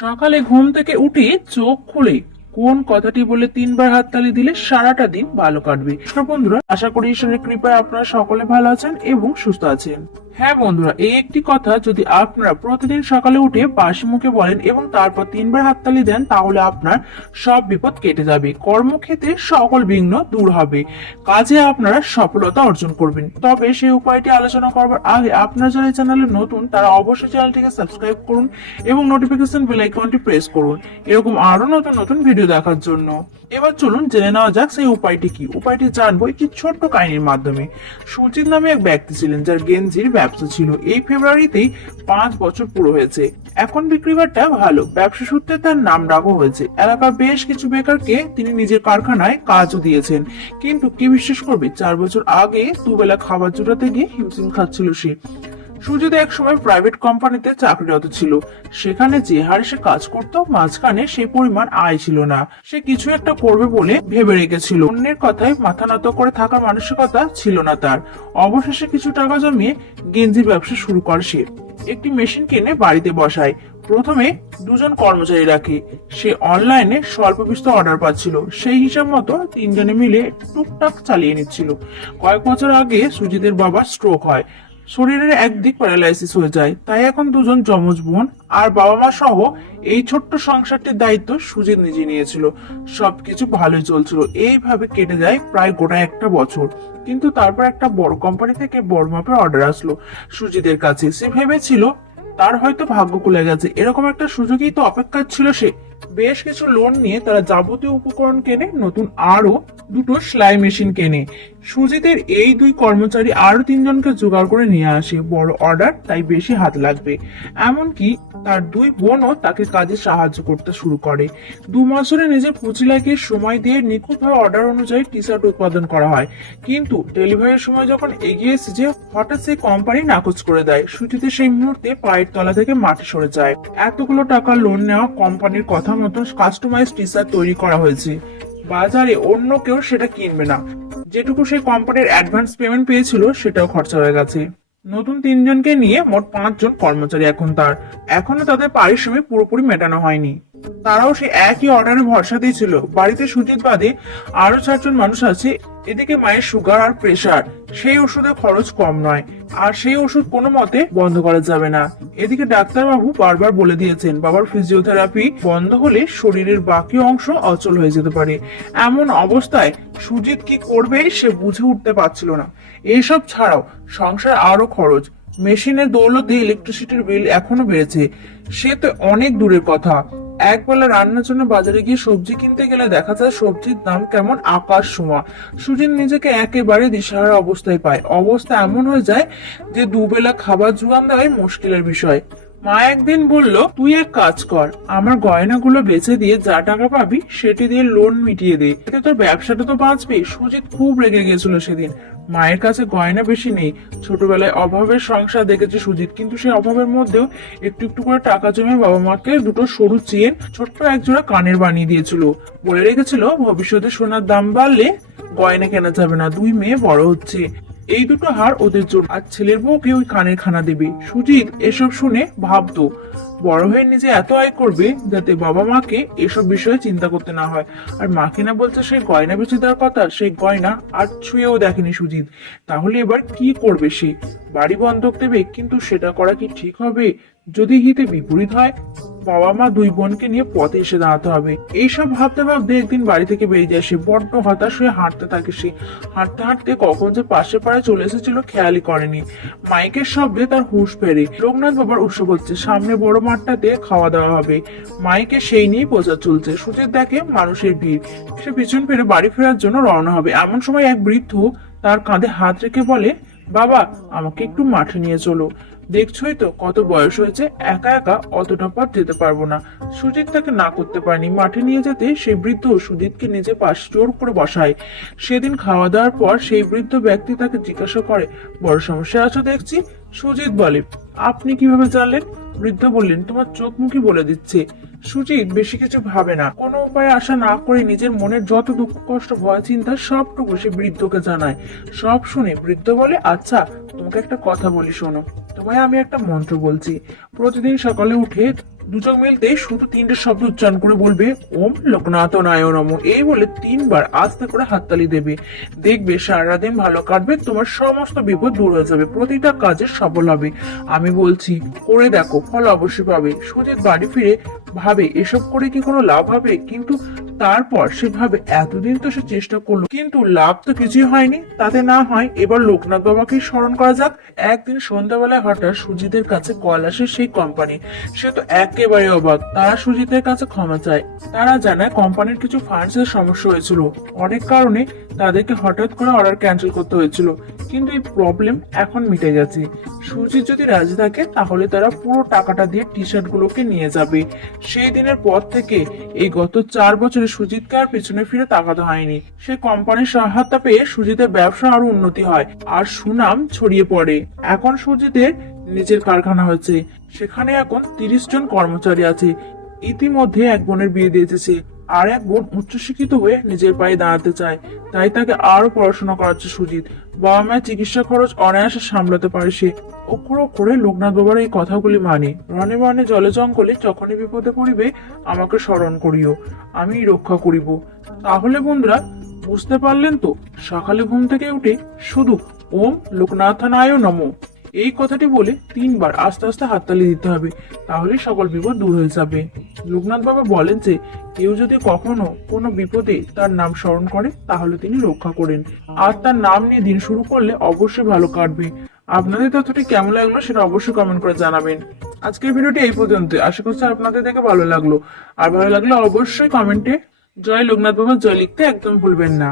সকালে ঘুম থেকে উঠে চোখ খুলে কোন কথাটি বলে তিনবার হাততালি দিলে সারাটা দিন ভালো কাটবে? বন্ধুরা, আশা করি ঈশ্বরের কৃপায় আপনারা সকলে ভালো আছেন এবং সুস্থ আছেন। হ্যাঁ বন্ধুরা, এই একটি কথা যদি আপনারা প্রতিদিন সকালে উঠে বাসি মুখে বলেন এবং তারপর তিনবার হাততালি দেন, তাহলে আপনার সব বিপদ কেটে যাবে, কর্মক্ষেত্রে সকল বিঘ্ন দূর হবে, কাজে আপনারা সফলতা অর্জন করবেন। তবে সেই উপায়টি আলোচনা করবার আগে আপনারা যারা এই চ্যানেলে নতুন, তারা অবশ্যই চ্যানেলটিকে সাবস্ক্রাইব করুন এবং নোটিফিকেশন বেল আইকনটি প্রেস করুন এরকম আরো নতুন নতুন ভিডিও দেখার জন্য। এবার চলুন জেনে নেওয়া যাক সেই উপায়টি কি। উপায়টি জানবো একটি ছোট্ট কাহিনীর মাধ্যমে। সুজিত নামে এক ব্যক্তি ছিলেন যার গেঞ্জির ব্যবসা ছিল। এই ফেব্রুয়ারিতেই 5 বছর পুরো হয়েছে। এখন বিক্রি বাট্টা ভালো, ব্যবসা সূত্রে তার নাম ডাকও হয়েছে। এলাকার বেশ কিছু বেকারকে তিনি নিজের কারখানায় কাজও দিয়েছেন। কিন্তু কি বিশ্বাস করবে, 4 বছর আগে দুবেলা খাবার জোটাতে গিয়ে হিমশিম খাচ্ছিল সে। সুজিত এক সময় প্রাইভেট কোম্পানিতে চাকরিরত ছিল। সেখানে যে হারে সে কাজ করত, মাঝখানে সেই পরিমাণ আয় ছিল না। সে কিছু একটা করবে বলে ভেবে রেখেছিল। অন্যের কথায় মাথা নত করে থাকার মানসিকতা ছিল না তার। অবশেষে কিছু টাকা জমিয়ে গেঞ্জির ব্যবসা শুরু করে সে। একটি মেশিন কিনে বাড়িতে বসায়। প্রথমে 2 জন কর্মচারী রাখে। সে অনলাইনে স্বল্প বিস্তর অর্ডার পাচ্ছিল। সেই হিসাব মতো 3 জনে মিলে টুকটাক চালিয়ে নিচ্ছিল। কয়েক বছর আগে সুজিতের বাবার স্ট্রোক হয়। শরীরের একদিক প্যারালাইসিস হয়ে যায়। তাই এখন 2 জন যমজ বোন আর বাবা মা সহ এই ছোট্ট সংসারটির দায়িত্ব সুজিত নিজে নিয়েছিল। সবকিছু ভালোই চলছিল। এইভাবে কেটে যায় প্রায় গোটা একটা বছর। কিন্তু তারপর একটা বড় কোম্পানি থেকে বড় মাপের অর্ডার আসলো সুজিতের কাছে। সে ভেবেছিল তার হয়তো ভাগ্য খুলে গেছে। এরকম একটা সুযোগই তো অপেক্ষা ছিল সে। বেশ কিছু লোন নিয়ে তারা যাবতীয় উপকরণ কেনে, নতুন আরো 2টো সেলাই মেশিন কেনে। সুজিতের এই 2 কর্মচারী আরো 3 জনকে জোগাড় করে নিয়ে আসে। বড় অর্ডার, তাই বেশি হাত লাগবে। এমনকি তার 2 বোনও তাকে কাজে সাহায্য করতে শুরু করে। 2 মাস ধরে নিজের পুঁজি লাগিয়ে সময় দিয়ে নিখুঁতভাবে অর্ডার অনুযায়ী টি শার্ট উৎপাদন করা হয়। কিন্তু ডেলিভারির সময় যখন এগিয়ে এসেছে, হঠাৎ সেই কোম্পানি নাকচ করে দেয়। সুজিতের সেই মুহূর্তে পায়ের তলা থেকে মাটি সরে যায়। এতগুলো টাকা লোন নেওয়া কোম্পানির কথা মতো কাস্টমাইজ টি শার্ট তৈরি করা হয়েছে। বাজারে অন্য কেউ সেটা কিনবে না। যেটুকু সেই কোম্পানির অ্যাডভান্স পেমেন্ট পেয়েছিল সেটাও খরচা হয়ে গেছে। নতুন 3 জনকে নিয়ে মোট 5 জন কর্মচারী এখন তার। এখনো তাদের পারিশ্রমিক পুরোপুরি মেটানো হয়নি। তারাও সে একই অর্ডারে ভরসা দিয়েছিল। বাড়িতে সুজিত বাদে আরো 4 জন মানুষ আছে। এদিকে মায়ের সুগার আর প্রেসার, সেই ওষুধের খরচ কম নয়, আর সেই ওষুধ কোনো মতে বন্ধ করা যাবে না। এদিকে ডাক্তারবাবু বারবার বলে দিয়েছেন বাবার ফিজিওথেরাপি বন্ধ হলে শরীরের বাকি অংশ অচল হয়ে যেতে পারে। এমন অবস্থায় সুজিত কি করবে সে বুঝে উঠতে পারছিল না। এসব ছাড়াও সংসার আরো খরচ। মেশিনের দৌলতে ইলেকট্রিসিটির বিল এখনো বেড়েছে। সে তো অনেক দূরের কথা। একবেলা রান্নার জন্য বাজারে গিয়ে সবজি কিনতে গেলে দেখা যায় সবজির দাম কেমন আকাশ ছোঁয়া। সুজিত নিজেকে একেবারে দিশাহারা অবস্থায় পায়। অবস্থা এমন হয়ে যায় যে দুবেলা খাবার জোগান দেওয়াই মুশকিলের বিষয়। মা একদিন বলল, তুই এক কাজ কর, আমার গয়নাগুলো বেচে দিয়ে যা টাকা পাবি সেটি দিয়ে লোন মিটিয়ে দে, এতে তোর ব্যবসাটা তো বাঁচবে। সুজিত খুব রেগে গেছিল সেদিন। মায়ের কাছে গয়না বেশি নেই। ছোটবেলায় অভাবের সংসার দেখেছে সুজিত, কিন্তু সেই অভাবের মধ্যেও একটু একটু করে টাকা জমে বাবা মাকে 2টো সরু চেন, ছোট্ট একজোড়া কানের বানিয়ে দিয়েছিল। বলে রেখেছিল ভবিষ্যতে সোনার দাম বাড়লে গয়না কেনা যাবে না, 2 মেয়ে বড় হচ্ছে, এই 2টো হার ওদের জন্য, আর ছেলের বউকে ওই কানের খানা দেবে। সুজিত এসব শুনে ভাবতো বড় হয়ে নিজে এত আয় করবে যাতে বাবা মাকে এসব বিষয়ে চিন্তা করতে না হয়। আর মা কিনা বলছে সেই গয়না বেঁচে দেওয়ার কথা, সেই গয়না আর ছুঁয়েও দেখেনি সুজিত। তাহলে এবার কি করবে সে? বাড়ি বন্ধক দেবে, কিন্তু সেটা করা কি ঠিক হবে? যদি হিতে বিপরীত হয়, বাবা মা 2 বোনকে নিয়ে পথে এসে দাঁড়াতে হবে। এইসব ভাবতে ভাবতে একদিন বাড়ি থেকে বেরিয়ে যায় সে। বড্ড হতাশ হয়ে হাঁটতে থাকে সে। হাঁটতে হাঁটতে কখন যে পাশে পাড়ায় চলে এসেছিল খেয়ালই করেনি। মাইকের শব্দে তার হুঁশ ফেরে। লোকনাথ বাবার উৎসব হচ্ছে, সামনে বড় মাঠটাতে খাওয়া দাওয়া হবে। মাইকে সেই নিয়েই প্রচার চলছে। সুজিত দেখে মানুষের ভিড়। সে পিছন ফিরে বাড়ি ফেরার জন্য রওনা হবে। এমন সময় এক বৃদ্ধ তার কাঁধে হাত রেখে বলে, বাবা, আমাকে একটু মাঠে নিয়ে চলো। দেখছোই তো কত বয়স হয়েছে, একা একা অতটা পথ যেতে পারবো না। সুজিত তাকে না করতে পারেনি। মাঠে নিয়ে যেতে সেই বৃদ্ধ সুজিতকে নিজে পাশে জোর করে বসায়। সেদিন খাওয়া দাওয়ার পর সেই বৃদ্ধ ব্যক্তি তাকে জিজ্ঞাসা করে, বড় সমস্যা আছো দেখছি। সুজিত বলে, আপনি কিভাবে জানলেন? বৃদ্ধ বললেন, তোমার চোখ মুখই বলে দিচ্ছে। সুজিত বেশি কিছু ভাবে না। কোনো উপায় আশা না করে নিজের মনের যত দুঃখ কষ্ট ভয় চিন্তা সবটুকু সে বৃদ্ধকে জানায়। সব শুনে বৃদ্ধ বলে, আচ্ছা তোমাকে একটা কথা বলি শোনো। তোমায় আমি একটা মন্ত্র বলছি। প্রতিদিন সকালে উঠে দুচোখ মিলতে শুধু তিনটে শব্দ উচ্চারণ করে বলবে ওম লোকনাথনায় নমঃ। এই বলে তিনবার আস্তে করে হাততালি দেবে। দেখবে সারাদিন ভালো কাটবে, তোমার সমস্ত বিপদ দূর হয়ে যাবে, প্রতিটা কাজে সফল হবে। আমি বলছি করে দেখো, ফল অবশ্যই পাবে। সুজিত বাড়ি ফিরে ভাবে এসব করে কি কোনো লাভ হবে, কিন্তু তারপর সে ভাবে এতদিন তো সে চেষ্টা করলো কিন্তু লাভ তো কিছুই হয়নি। তাতে না হয় এবার লোকনাথ বাবাকে স্মরণ করা যাক। একদিন সন্ধ্যাবেলায় হঠাৎ সুজিতের কাছে কল আসে সেই কোম্পানি। সে তো একেবারে অবাক। তারা সুজিতের কাছে ক্ষমা চায়। তারা জানায় কোম্পানির কিছু ফান্ডসের সমস্যা হয়েছিল, অনেক কারণে তাদেরকে হঠাৎ করে অর্ডার ক্যান্সেল করতে হয়েছিল, কিন্তু এই প্রবলেম এখন মিটে গেছে। সুজিত যদি রাজি থাকে তাহলে তারা পুরো টাকাটা দিয়ে টি শার্ট গুলোকে নিয়ে যাবে। সেই দিনের পর থেকে এই গত 4 বছরে সুজিতকে আর পেছনে ফিরে তাকাতে হয়নি। সে কোম্পানির সহায়তা পেয়ে সুজিতের ব্যবসা আরো উন্নতি হয় আর সুনাম ছড়িয়ে পড়ে। এখন সুজিতের নিজের কারখানা হয়েছে, সেখানে এখন 30 জন কর্মচারী আছে। ইতিমধ্যে এক বোনের বিয়ে দিয়েছে, আর এক বোন উচ্চশিক্ষিত হয়ে নিজের পায়ে দাঁড়াতে চায়, তাই তাকে আরো পড়াশোনা করাচ্ছে সুজিত। বাবা মায়ের চিকিৎসা খরচ অনায়াসে সামলাতে পারে সে। অক্ষর করে লোকনাথ বাবার এই কথাগুলি মানে। রণে বনে জলে জঙ্গলে যখনই বিপদে পড়িবে আমাকে স্মরণ করিও, আমি রক্ষা করিব। তাহলে বন্ধুরা বুঝতে পারলেন তো, সকালে ঘুম থেকে উঠে শুধু ওম লোকনাথনায় নমঃ এই কথাটি বলে তিনবার আস্তে আস্তে হাততালি দিতে হবে, তাহলে সকল বিপদ দূর হয়ে যাবে। লোকনাথ বাবা বলেন যে কেউ যদি কখনো কোনো বিপদে তার নাম স্মরণ করে তাহলে তিনি রক্ষা করেন, আর তার নাম নিয়ে দিন শুরু করলে অবশ্যই ভালো কাটবে। আপনাদের তথ্যটি কেমন লাগলো সেটা অবশ্যই কমেন্ট করে জানাবেন। আজকের ভিডিওটি এই পর্যন্ত, আশা করছি আপনাদের দেখে ভালো লাগলো। আর ভালো লাগলে অবশ্যই কমেন্টে জয় লোকনাথ বাবা জয় লিখতে একদম ভুলবেন না।